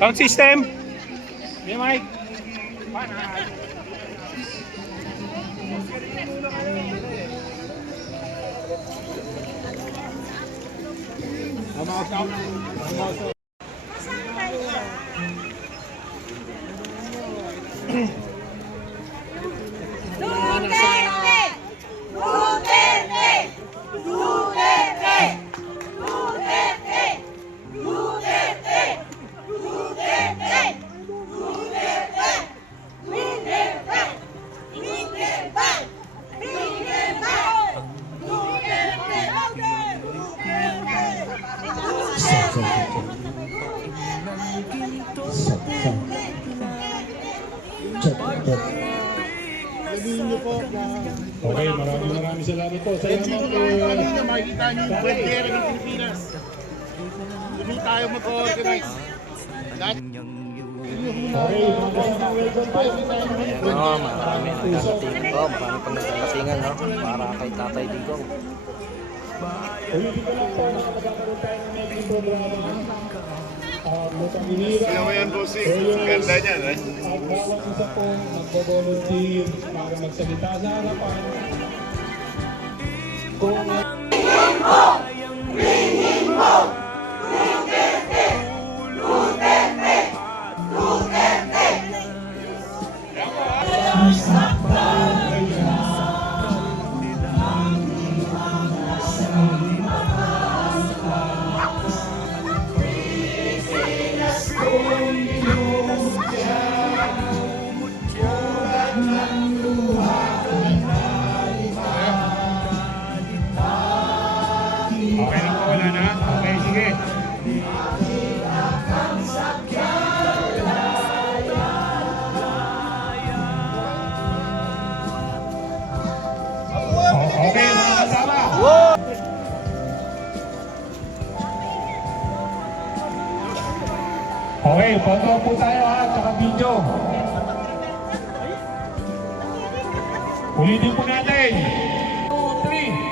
Sound system. May mic. Okay, maraming salamat po. Salamat po. Makikita niyo yung bandera ng Pilipinas. Hindi tayo mag-organize. Okay, welcome po. Marami nagkakatingan po, marami pang nagkakatingan, no? Para kay Tatay Digong. Ulitin ko lang po, nakapagkakaroon tayo ng medyo programa. Lutang Inira. Kaya mo yan, bossing. Ganda niyan, eh. At bawat isa po magbo-volunteer para magsalita sa harapan. Kung Okay lang po, wala na. Okay, sige. Okay, mga kasama. Okay, photo po tayo ha, tsaka video. Ulitin po natin. 2, 3.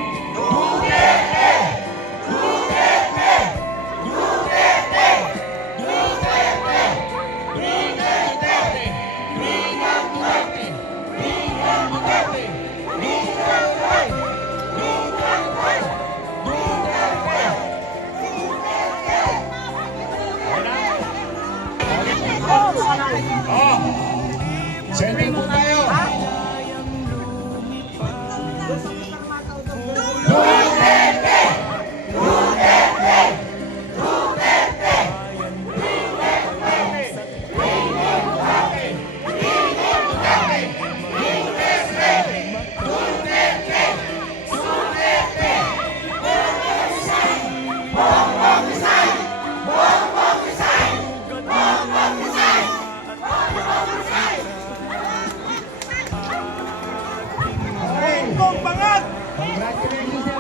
Sending po tayo. Congratulations sa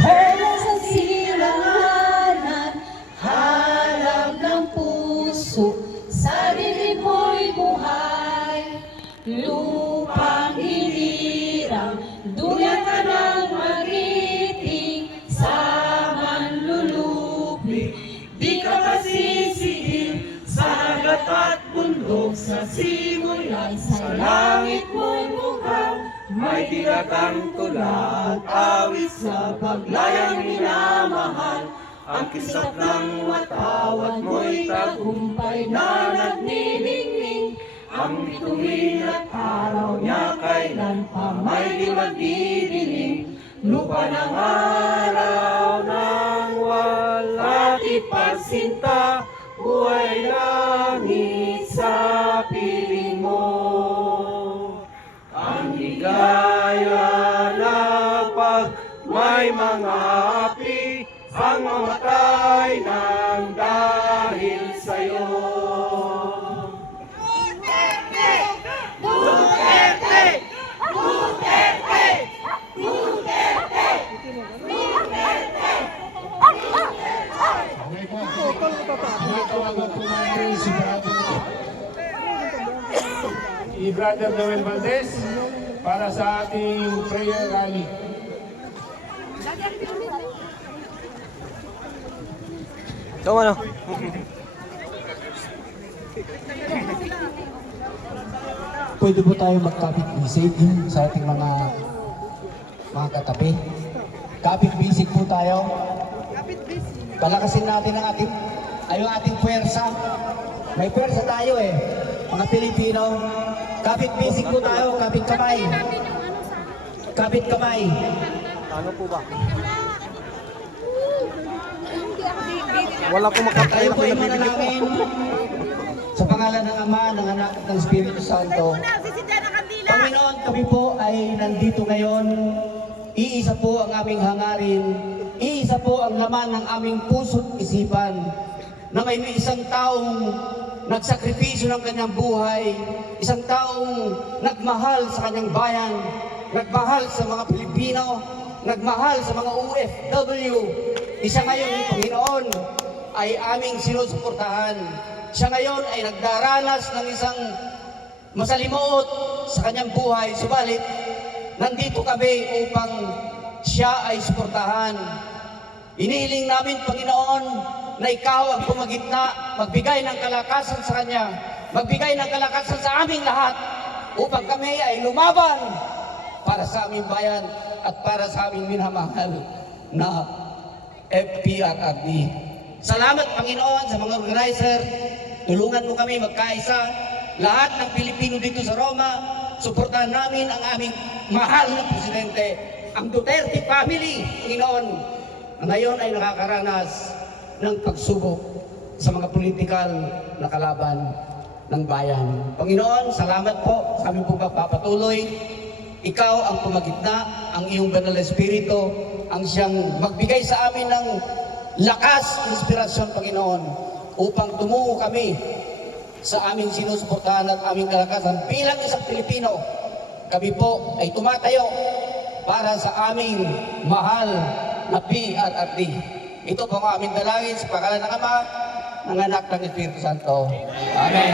Wala sa silangan, halap ng puso, sa dilim mo'y buhay. Lupang hinirang, duyan ka ng magiting, sa manlulupi, di ka masisihin, sa dagat at bundok, sa simula, sa langit mo'y mukhang, may dilatang tula at awit sa paglayang minamahal. Ang kisap ng matawat mo'y tagumpay na nagniningning. Ang bituin at araw niya kailan pa may di magdidilim. Lupa ng araw ng wala't ipagsinta, buhay langit sa piling mo. Ang ligaya na pag may mga api, ang mamatay ng dahil sa'yo. Duterte! Duterte! Duterte! Duterte! Duterte! Okay po. Tawagan po natin si Brother Brother Noel Valdez para sa ating prayer rally. Ikaw ano? Pwede po tayo mag-topic visit sa ating mga katabi. Topic visit po tayo. Palakasin natin ang ating puwersa. May puwersa tayo eh, mga Pilipino. Kapit visit po tayo, kapit kamay. Kapit kamay. Ano po ba? Wala po makatayo Tayo po ay manalangin sa pangalan ng Ama, ng Anak, at ng Espiritu Santo. Panginoon, kami po ay nandito ngayon. Iisa po ang aming hangarin. Iisa po ang laman ng aming puso't isipan na may isang taong nagsakripisyo ng kanyang buhay, isang taong nagmahal sa kanyang bayan, nagmahal sa mga Pilipino, nagmahal sa mga OFW. Isa ngayon, Panginoon, ay aming sinusuportahan. Siya ngayon ay nagdaranas ng isang masalimuot sa kanyang buhay. Subalit, nandito kami upang siya ay suportahan. Inihiling namin, Panginoon, na ikaw ang pumagitna, magbigay ng kalakasan sa kanya, magbigay ng kalakasan sa aming lahat upang kami ay lumaban para sa aming bayan at para sa aming minamahal na FPRRD. Salamat, Panginoon, sa mga organizer. Tulungan mo kami magkaisa. Lahat ng Pilipino dito sa Roma, suportahan namin ang aming mahal na Presidente, ang Duterte family, Panginoon, na ngayon ay nakakaranas ng pagsubok sa mga politikal na kalaban ng bayan. Panginoon, salamat po sa aming pagpapatuloy. Ikaw ang pumagitna, ang iyong banal na espiritu, ang siyang magbigay sa amin ng lakas, inspirasyon, Panginoon, upang tumungo kami sa aming sinusuportahan at aming kalakasan bilang isang Pilipino. Kami po ay tumatayo para sa aming mahal na PRRD. Ito po ang aming dalangin sa pangalan ng Ama, ng Anak, ng Espiritu Santo. Amen.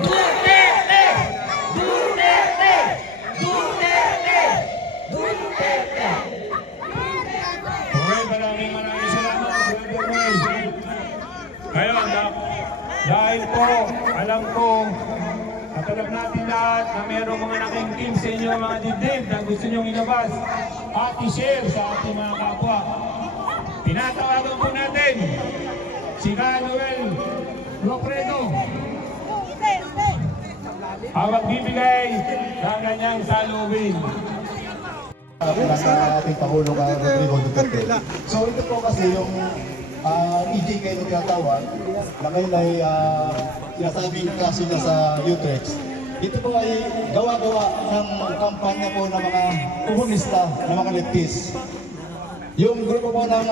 Duterte! Duterte! Duterte! Duterte! Well, maraming salamat, Brother Noel. Ngayon, dahil po, alam ko, at alam natin lahat na mayroong mga nakingking sa inyo mga dibdib na gusto nyong ilabas at i-share sa ating mga kapwa. Tinatawagan po natin si Noel Lofredo ang magbibigay ng kanyang salubin. Ng ating Pangulong Rodrigo Duterte. So ito po kasi yung EJK na tinatawag na ngayon ay sinasabing kaso niya sa Utrecht. Ito po ay gawa-gawa ng kampanya po ng mga komunista, ng mga leftist. Yung grupo po ng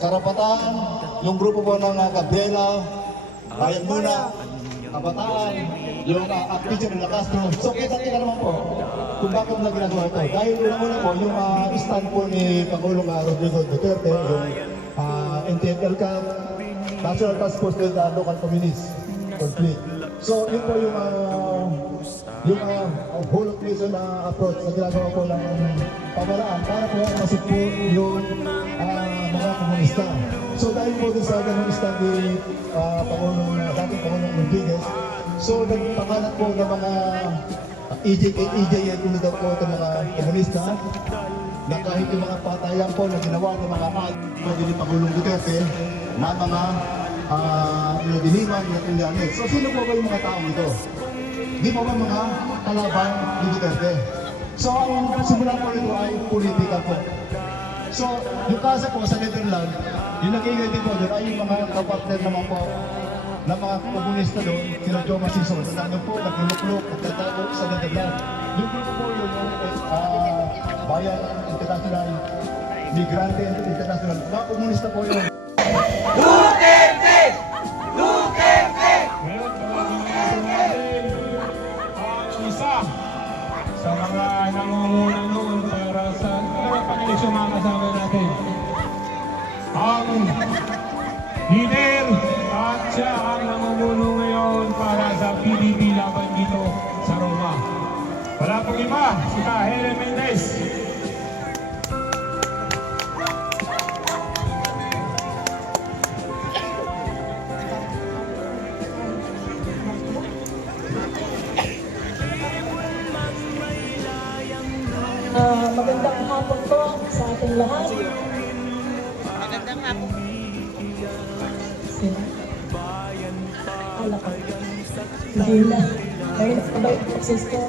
Karapatan, yung grupo po ng Gabriela, Bayan Muna, Kabataan, yung activist ng Castro. So kita naman po kung bakit na ginagawa ito. Dahil una po, yung stand po ni Pangulong Rodrigo Duterte, yung NTFL Camp, National Task Force to the Local Communist Conflict. So yun po yung whole of nation approach na ginagawa po ng pamaraan para po masugpo yung mga komunista. So dahil po din sa ganung stand ni dating Pangulong Rodriguez, so nagpakalat po ng mga EJA daw po itong mga komunista na kahit yung mga patayan po na ginawa ng mga pwede ni Pangulong Duterte na mga diniman at inyanin. So sino po ba yung mga taong ito? Di po ba mga kalaban ni Duterte? So ang simulan po nito ay politika po. So yung kasa po sa Netherlands, yung nag-iingay din po doon ay yung mga kapatid naman po ng mga komunista doon, sila Joe Masiso, na po, nagluluklok, nagtatago sa Netherlands. Yung grupo po yun, Bayan International, Migrante International, mga komunista po yun. Duterte! Duterte! Ngayon, tawagin natin ang isa sa mga nangunguna noon para sa pang-eleksyon mga kasama natin. Ang leader at siya ang nangunguna pa, si Ka Helen Mendez. Magandang hapon po sa ating lahat. Magandang hapon. Sila? Ala ko. Hindi na. Ayun, sabay, sister.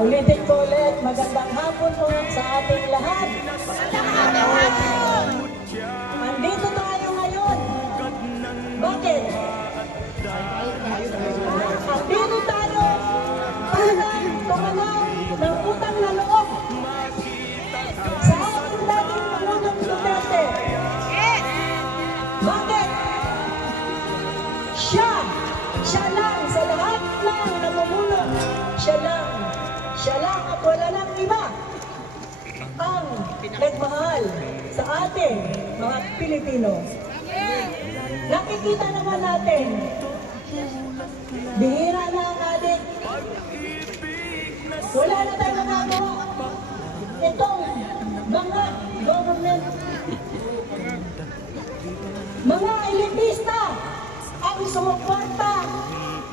Ulitin ko ulit, magandang hapon po sa ating lahat. Andito tayo ngayon. Bakit? Andito tayo para tumanaw ng utang na loob sa ating dating Pangulong Duterte. Bakit? Siya lang sa lahat ng namumuno. Siya lang at wala nang iba ang nagmahal sa ating mga Pilipino. Nakikita naman natin, bihira na ang adik. Wala na tayong magagawa. Itong mga government, mga elitista ang sumuporta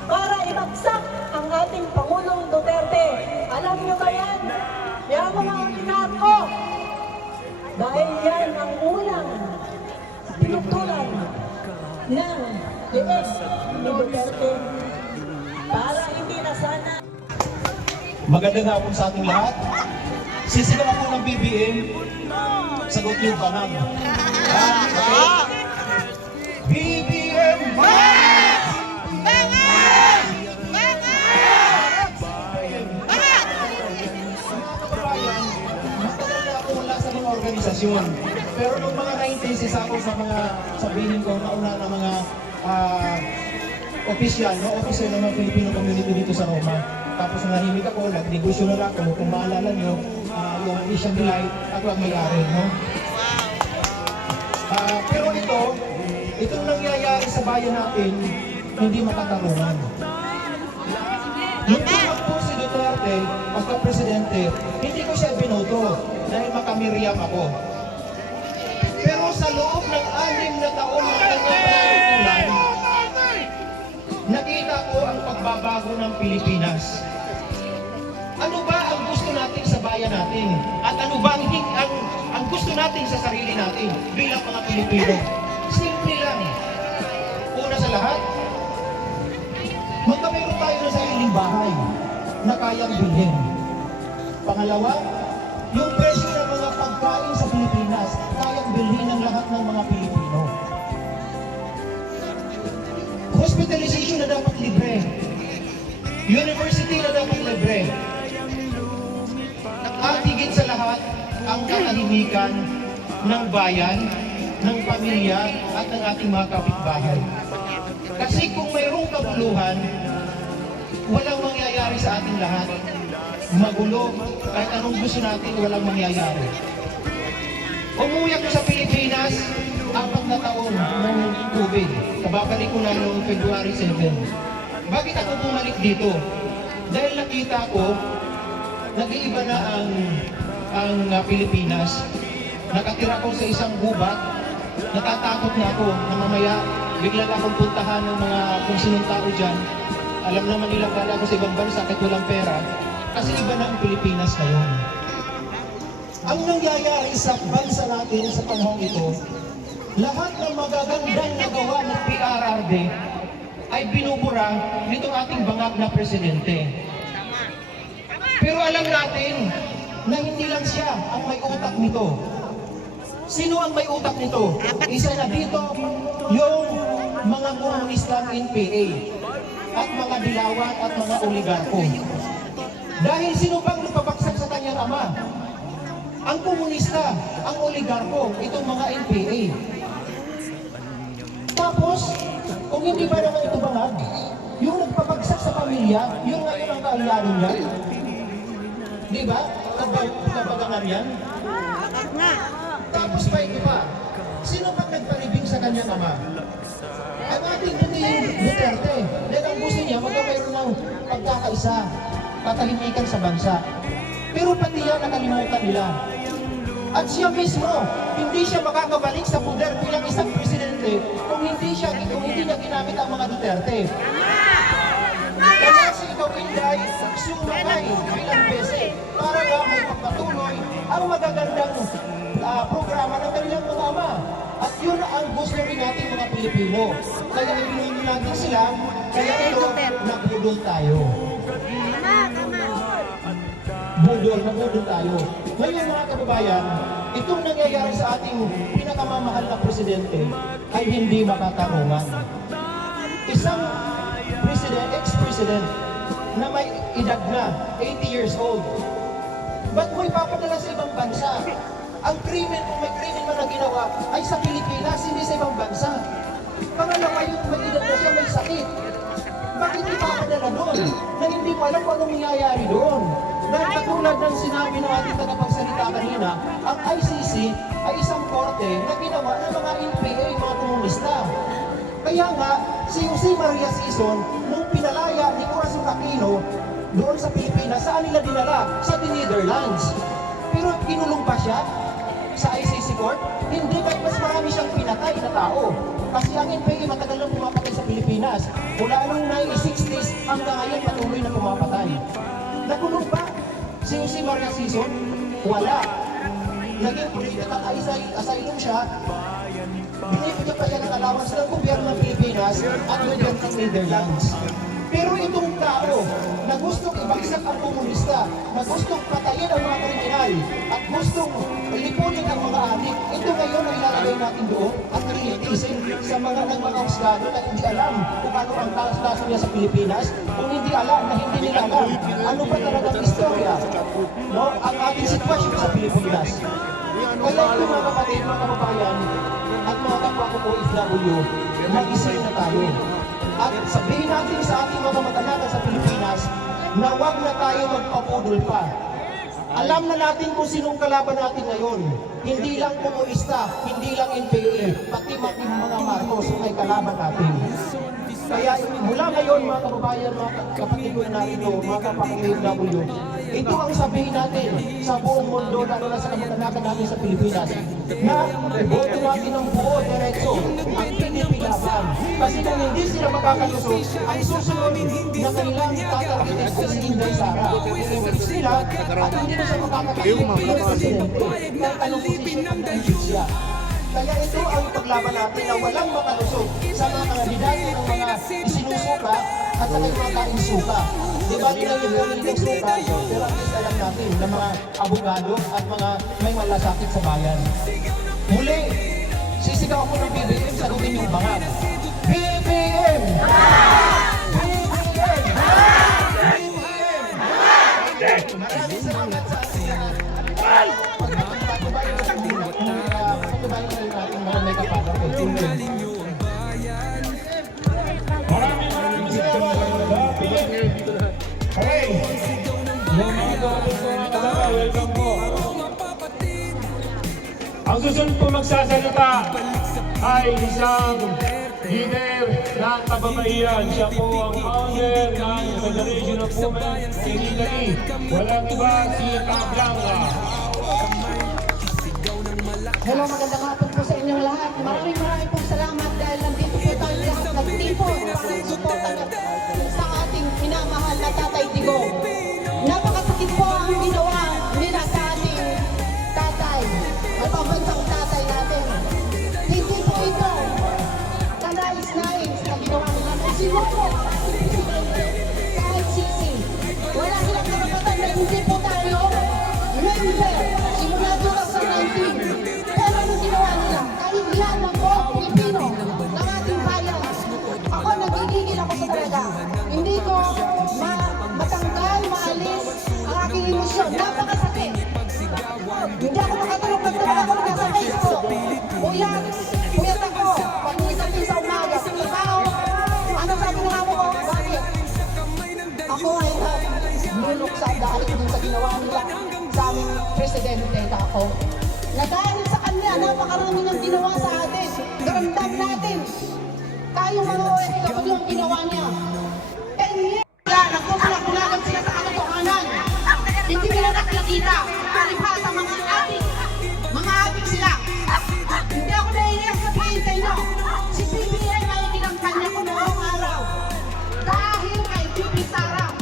para ibagsak ang ating Pangulong Duterte. Alam niyo ba yan? Yan mga oligarko. Dahil yan ang unang pinagtulan ng liit ni Duterte para hindi na sana. Magandang hapon sa ating lahat. Sisigaw ako ng BBM, sagot niyo banang. BBM matagal na ako wala sa mga organisasyon. Pero nung mga 90s, isa ako sa mga sabihin ko nauna na mga official ng mga Filipino community dito sa Roma. Tapos nahimik ako, nagnegosyo na lang ako. Kung maalala nyo, yung Asian Delight, ako ang may-ari, no? Pero itong nangyayari sa bayan natin, hindi makatarungan. Nung tumakbo si Duterte, pagka-presidente, hindi ko siya binoto dahil makamiriam ako. Pero sa loob ng 6 na taon na kanyang nakita ko ang pagbabago ng Pilipinas. Ano ba ang gusto natin sa bayan natin? At ano ba ang gusto natin sa sarili natin bilang mga Pilipino? Simple lang. Una sa lahat, magkameron tayo ng sariling bahay na kayang bilhin. Pangalawa, yung presyo ng mga pagkain sa Pilipinas kayang bilhin ng lahat ng mga Pilipino. Hospitalization na dapat libre. University na dapat libre. At higit sa lahat, ang katahimikan ng bayan, ng pamilya, at ng ating mga kapitbahay. Kasi kung mayroong kabuluhan, walang mangyayari sa ating lahat. Magulo, kahit anong gusto natin, walang mangyayari. Umuwi ako sa Pilipinas, 4 na taon ng COVID. Kababalik ko na noong February 7. Bakit ako bumalik dito? Dahil nakita ko, nag-iiba na ang Pilipinas. Nakatira ko sa isang gubat, natatakot na ako na mamaya biglang akong puntahan ng mga kung sinong tao dyan. Alam naman nilang kala ko sa ibang bansa kahit walang pera. Kasi iba na ang Pilipinas ngayon. Ang nangyayari sa bansa natin sa panahon ito, lahat ng magagandang nagawa ng PRRD ay binubura nitong ating bangag na presidente. Pero alam natin na hindi lang siya ang may utak nito. Sino ang may utak nito? Isa na dito yung mga komunistang NPA at mga dilawan at mga oligarko. Dahil sino bang nagpabagsak sa kanyang ama? Ang komunista, ang oligarko, itong mga NPA. Tapos, kung hindi ba naman ito bangag, yung nagpapagsak sa pamilya, yung ngayon ang kaalyado niya. Di ba? Kabagangan yan. Tapos pa ito pa, sino bang nagparibing sa kanyang ama? Ay ang ating Pangulong Duterte. Dahil ang gusto niya, magkakaroon ng pagkakaisa, katahimikan sa bansa. Pero pati yan nakalimutan nila. At siya mismo, hindi siya makakabalik sa poder bilang isang presidente kung hindi niya ginamit ang mga Duterte. Kaya si ikaw Inday, sumakay ilang beses para nga may pagpatuloy ang magagandang programa ng kanilang mga ama. At yun ang gusto rin natin mga Pilipino. Kaya inuwi natin sila, kaya ito, nabudol tayo. Nabudol tayo. Ngayon mga kababayan, itong nangyayari sa ating pinakamamahal na presidente ay hindi makatarungan. Isang ex-president na may edad na 80 years old, ba't mo ipapadala sa ibang bansa? Ang krimen, kung may krimen man na ginawa, ay sa Pilipinas, hindi sa ibang bansa. Pangalawa yun, may edad na siya, may sakit. Bakit ipapadala doon? Na hindi mo alam kung anong nangyayari doon. Dahil katulad ng sinabi ng ating tagapagsalita kanina, ang ICC ay isang korte na ginawa ng mga NPA, mga komunista. Kaya nga, si Jose Maria Sison, nung pinalaya ni Corazon Aquino doon sa Pilipinas, saan nila dinala? Sa Netherlands. Pero kinulong pa siya sa ICC Court? Hindi, kahit mas marami siyang pinatay na tao. Kasi ang NPA matagal na pumapatay sa Pilipinas. Mula nung 1960s hanggang ngayon patuloy na pumapatay. Nakulong ba si Jose Maria Sison? Wala. Naging political asylum siya. Binibigyan pa siya ng allowance ng gobyerno ng Pilipinas at gobyerno ng Netherlands. Pero itong tao na gustong ibagsak ang komunista, na gustong patayin ang mga kriminal, at gustong lipunin ang mga adik, ito ngayon ay ilalagay natin doon at nilitisin sa mga husgado na hindi alam kung ano ang kaso niya sa Pilipinas, kung hindi alam na hindi nila alam ano ba talagang istorya, no? Ang ating sitwasyon sa Pilipinas. Kaya ito mga kapatid, mga kababayan, at mga kapwa ko po OFW, mag-isip na tayo. At sabihin natin sa ating mga mag-anak sa Pilipinas na huwag na tayo magpapudol pa. Alam na natin kung sinong kalaban natin ngayon. Hindi lang komunista, hindi lang NPA, pati mga Marcos ay kalaban natin. Kaya mula ngayon mga kababayan, mga kapatid ko na narito, mga kapwa-OFW, ito ang sabihin natin sa buong mundo, lalo na sa kamag-anakan natin sa Pilipinas, na iboto natin ng buo diretso ang Pilipilaban. Kasi kung hindi sila makakalusot, ang susunod na kanilang tatarakin ay si Inday Sara. Imbis nila at hindi na siya makakakilip ng presidente ng anong posisyon ang siya. Kaya ito ang paglaban natin na walang makalusot sa mga kandidato ng mga isinusuka at sa mga kainsuka. Di ba din ang yung ng suka, pero at least alam natin na mga abogado at mga may malasakit sa bayan. Muli, sisigaw ko ng BBM, sagutin yung bangag. BBM! BBM! BBM! Maraming salamat sa ating lahat. Pagpatubayan natin mga may kapatid. Maraming salamat. Okay. Yung mga kapatid ko mga kasama, welcome po. Ang susunod po magsasalita ay isang leader ng kababaihan. Siya po ang founder ng Federation of Women in Italy. Walang iba, si Blanca. Hello, magandang hapon po sa inyong lahat. Maraming pong salamat dahil nandito po tayo lahat nagtipon para suporta sa ating minamahal na Tatay Digong. Napakasakit po ang ginawa nila sa ating tatay, at pambansang tatay natin. Hindi po ito kanais-nais na ginawa nila. Sinuko sa ICC. Wala silang karapatan na hindi po tayo member. Simula 2019. Pero anong ginawa nila? Kahit ilan lang po, Pilipino, ng ating bayan. Ako, nagigigil ako sa talaga. Hindi ko matanggal, maalis ang aking emosyon. Napakasakit. Hindi ako makatulog ng trabaho na sa Facebook. Puyat ako. Pag-iisapin sa umaga. Ikaw, ano sabi ng amo ko? Bakit? Ako ay nuluksa dahil din sa ginawa nila sa aming presidente ako. Na dahil sa kanya, napakarami ng ginawa sa atin. Garamdam natin. Tayo mga OFW ang ginawa niya. 10 years sila, nagpupulak-pulakan sila sa katotohanan. Hindi nila nakikita. Palibhasa mga ating sila. Hindi ako nahihiyak sabihin sa inyo. Si PBM ay kinangkanya ko noong araw. Dahil kay PP Sara.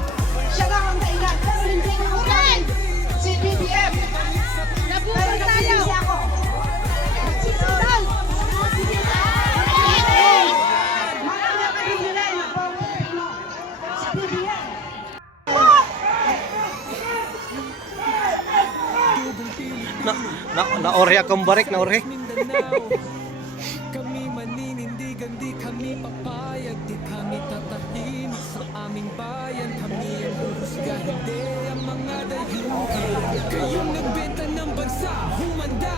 Siya lang ang dahilan. Pero hindi niya ulan. Si PBM. Pero nagsisisi ako. Nagsisidal. Marami ang kabihilan na po Pilipino. Si PBM. Naorhe akong barik, naorhe. Kami maninindigan, di kami papayag, di kami tatahimik sa aming bayan. Kami ang uhusga, hindi ang mga dayuhan. Kayong nagbenta ng bansa, humanda.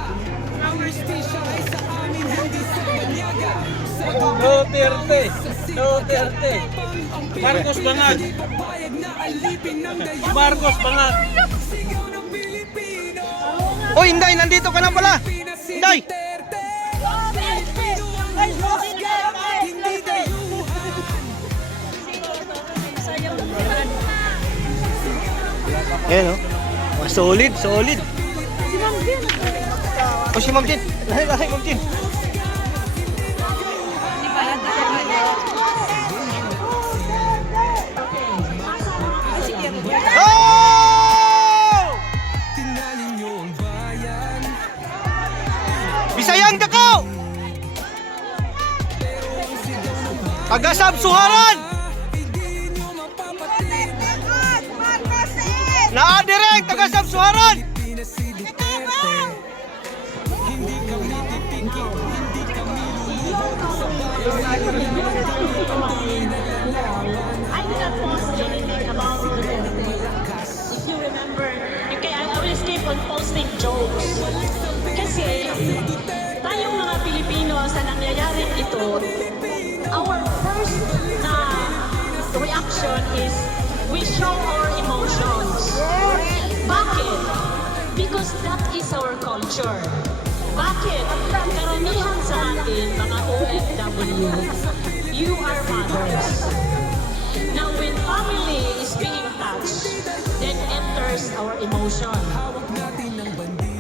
Ang justisya ay sa amin, hindi sa banyaga. Sa Duterte! Duterte! Marcos Bangag! Di papayag na alipin ng dayuhan. Marcos Bangag! Sigaw ng Pilipino. Oh, Inday, nandito ka na pala! Inday! Ayan, oh. Mga solid, solid. Oh, si Ma'am Jean. Lahi, Ma'am Jean. Oh! Tingnan niyo ang bayan. Bisayang dako! Taga-Sabsuharan! Naadirek! Taga-Sabsuharan! I did not post anything about Duterte. If you remember, I always keep on posting jokes. Kasi tayong mga Pilipino sa nangyayaring ito, our first reaction is we show our emotions. Bakit? Because that is our culture. Bakit? Karamihan sa atin, mga OFW, you are mothers. Now, when family is being touched, then enters our emotion.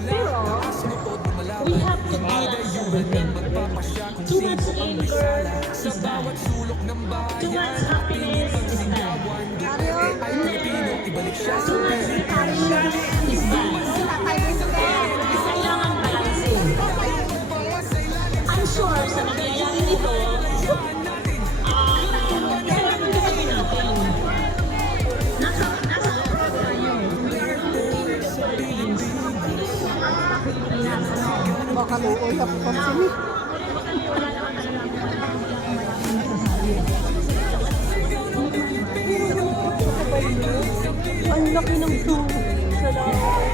Pero, we have to balance everything. Too much anger is bad. Too much happiness is bad. Too much passion is bad. Kailangan balansin. I'm sure sa nangyayari nito, nasa abroad tayo. We are looking at the Philippines. Baka luulap pa sila. Ang laki ng tulong. Salamat.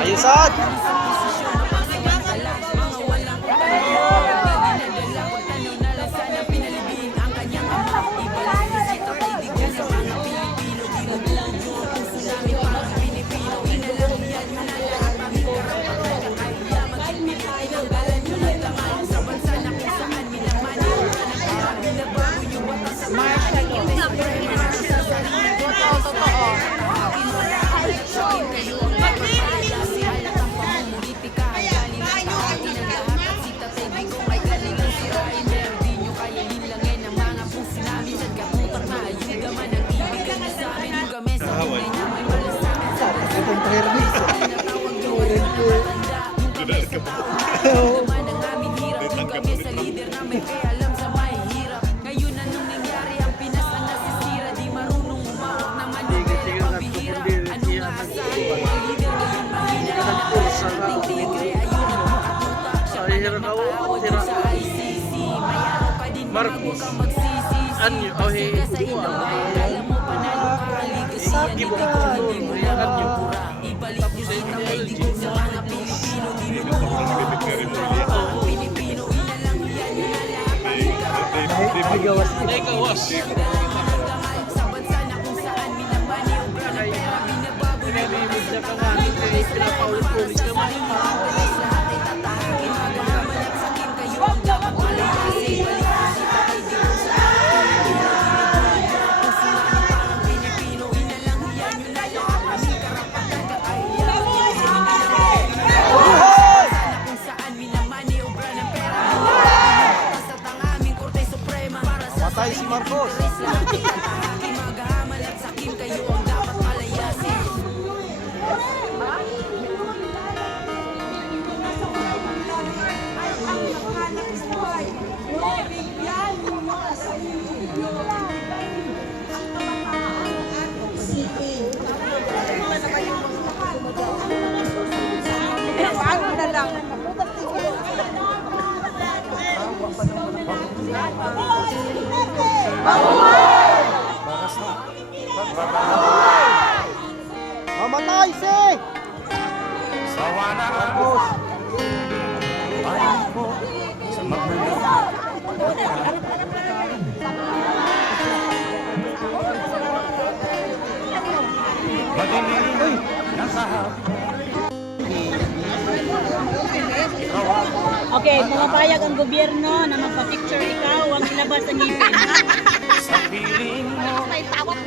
Ayusan! Marcos, anyo, oh hey, Saki mo, anyo, tapos ay LG. Ay, gawas. Pinabibig na ka nga, pinapaulit-ulit naman. Matay si Marcos. Mamatay si Marcos. Okay, pumapayag ang gobyerno na magpa-picture ikaw, huwag ilabas ang ngipin. May tawag.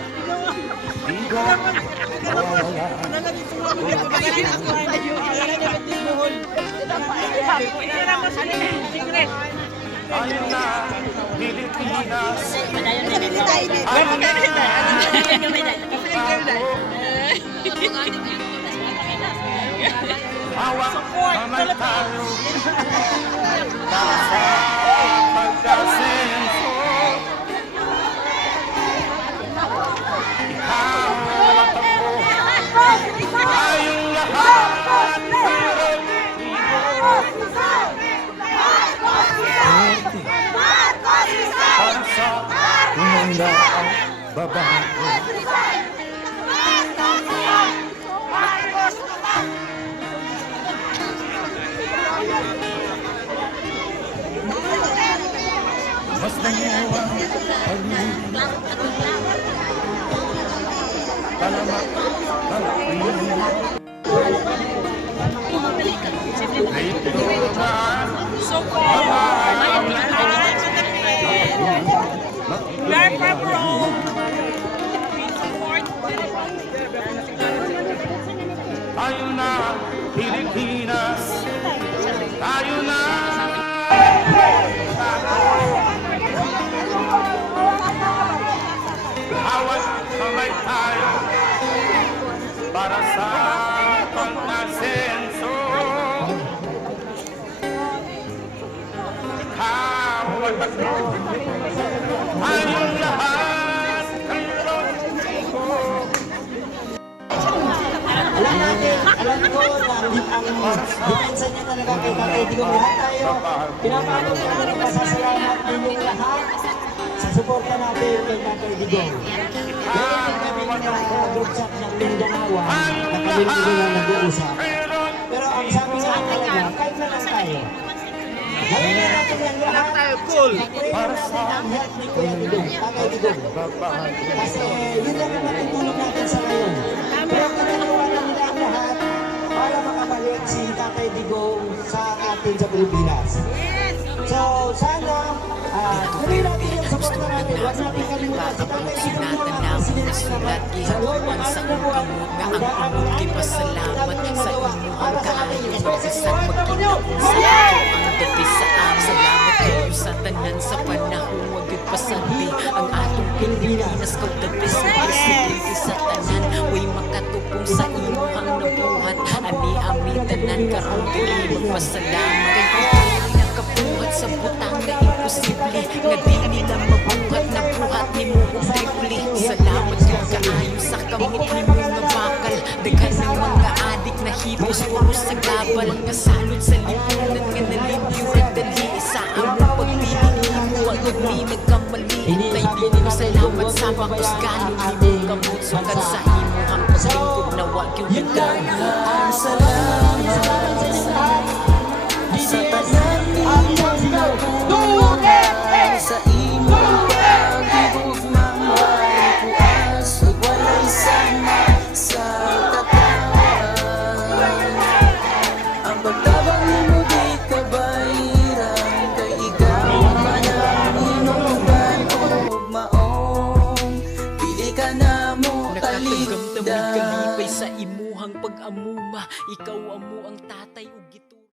So far, we are from Rome. We support Tayo na, Pilipinas. Tayo na. Hawat kamay tayo para sa pag-asenso. Ikaw at ako, tayong lahat kailan ko. Alam ko na ang depensa niya talaga kay Tatay Digong. Lahat tayo, pinapano ko natin pasasalamat ninyong lahat sa suporta natin kay Tatay Digong. Meron kami ng group chat ng Mindanawa na kami rin nag-uusap. Pero ang sabi nga talaga, kahit na lang tayo. Gawin na natin yan lahat. Para sa health ni Kuya Digong, Tatay Digong. Kasi yun lang ang matutulog natin sa ngayon. Pero ginagawa na nila ang lahat para makabalik si Tatay Digong sa atin sa Pilipinas. So sana, tuloy natin yung suporta natin. Huwag natin kalimutan si Tatay Digong yung ang presidente naman sa loob ng ating na buwan. Ang daan ng ating Pasalamat natin sa magawa para sa ating inyong espesyon. ang dapis sa am. Salamat kayo sa tanan sa panahon. Huwag yung pasabi ang atong Pilipinas. Kau dapis na presidente sa tanan. Way makatupong sa imuhang nabuhat. Ani amitanan karong dili magpasalamat kay ikaw ang nakabuhat sa butang na imposible, nga di nila mabuhat na buhat ni mo kung triple. Salamat yung kaayo sa kamot ni mo nga bakal. Daghan ng mga adik na hipos puro sa gabal, nga salud sa lipunan nga nalimpyo at dali sa among pagpili mo. Wagod ni nagkamali tay di mo salamat sa pagkusgaling ni mo kamot sukat sa imuhang paglingkod na wag yung nagdaghan. Salamat sa tanan sa imong pag-ibugmang may puas ug walay sama sa katawan. Ang pagtabang mo di kabayran kay ikaw man ang inuban ug maong pili ka na mo taligdan. Kalipay sa imuhang pag-amuma, ikaw amo ang